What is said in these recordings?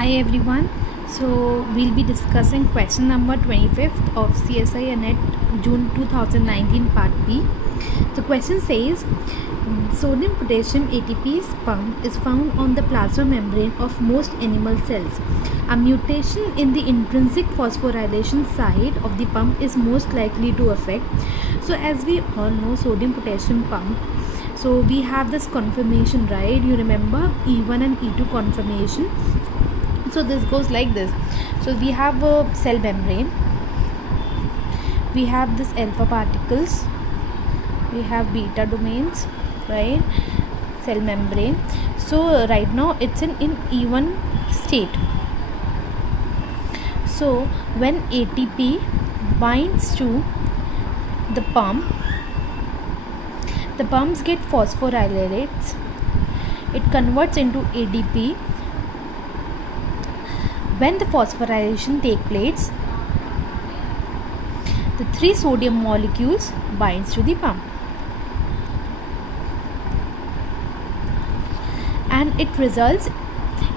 Hi everyone. So we'll be discussing question number 25th of CSI NET June 2019 part B. The question says sodium potassium ATP pump is found on the plasma membrane of most animal cells. A mutation in the intrinsic phosphorylation site of the pump is most likely to affect. So as we all know, sodium potassium pump, so we have this conformation, right? You remember E1 and E2 conformation. So this goes like this. So we have a cell membrane, we have this alpha particles, we have beta domains, right? Cell membrane. So right now it's in E1 state. So when ATP binds to the pumps get phosphorylates, it converts into ADP. When the phosphorylation takes place, the 3 sodium molecules binds to the pump, and it results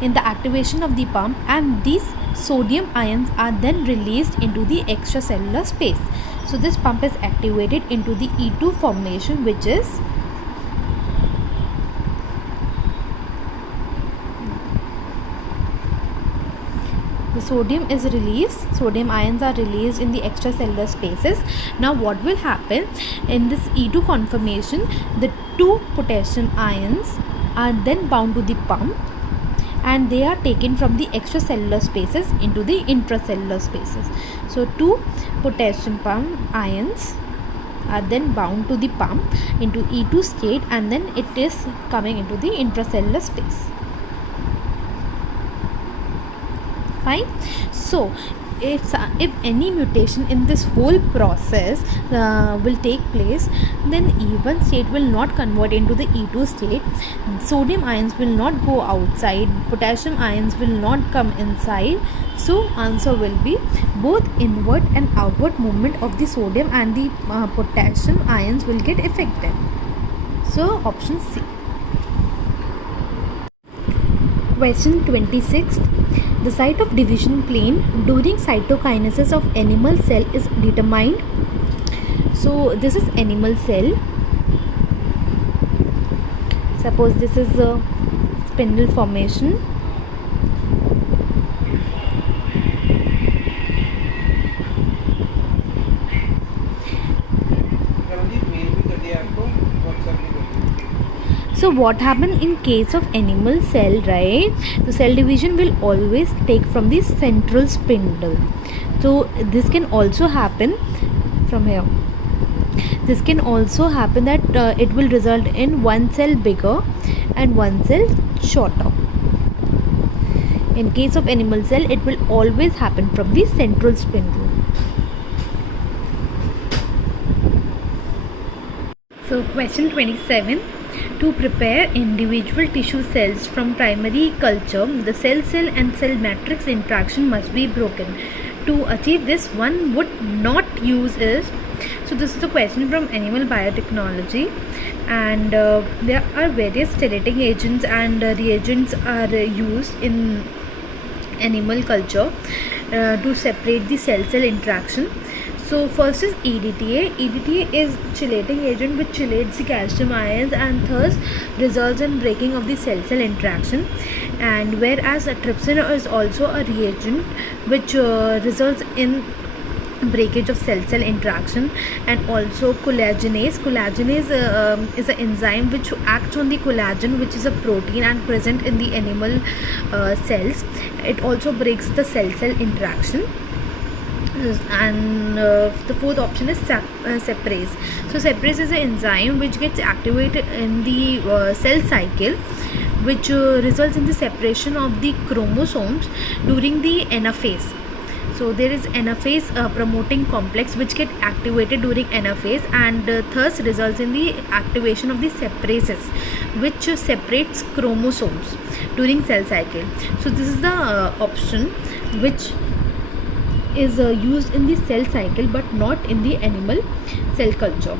in the activation of the pump, and these sodium ions are then released into the extracellular space. So this pump is activated into the E2 formation, which is the sodium is released, sodium ions are released in the extracellular spaces. Now what will happen in this E2 conformation, the 2 potassium ions are then bound to the pump and they are taken from the extracellular spaces into the intracellular spaces. So 2 potassium ions are then bound to the pump into E2 state, and then it is coming into the intracellular space. Fine. So if any mutation in this whole process will take place, then E1 state will not convert into the E2 state, sodium ions will not go outside, potassium ions will not come inside. So answer will be both inward and outward movement of the sodium and the potassium ions will get affected. So option C. Question 26. The site of division plane during cytokinesis of animal cell is determined. So this is animal cell. Suppose this is a spindle formation. So what happens in case of animal cell, right? The cell division will always take from the central spindle. So this can also happen from here. This can also happen that it will result in one cell bigger and one cell shorter. In case of animal cell, it will always happen from the central spindle. So question 27. To prepare individual tissue cells from primary culture, the cell-cell and cell matrix interaction must be broken. To achieve this, one would not use is, so this is a question from animal biotechnology, and there are various sterilating agents and reagents are used in animal culture to separate the cell-cell interaction. So first is EDTA. EDTA is chelating agent which chelates the calcium ions and thus results in breaking of the cell-cell interaction. And whereas trypsin is also a reagent which results in breakage of cell-cell interaction. And also collagenase. Collagenase is an enzyme which acts on the collagen, which is a protein and present in the animal cells. It also breaks the cell-cell interaction. And the fourth option is separase. So separase is an enzyme which gets activated in the cell cycle, which results in the separation of the chromosomes during the anaphase. So there is anaphase promoting complex which get activated during anaphase, and thus results in the activation of the separases which separates chromosomes during cell cycle. So this is the option which is used in the cell cycle but not in the animal cell culture.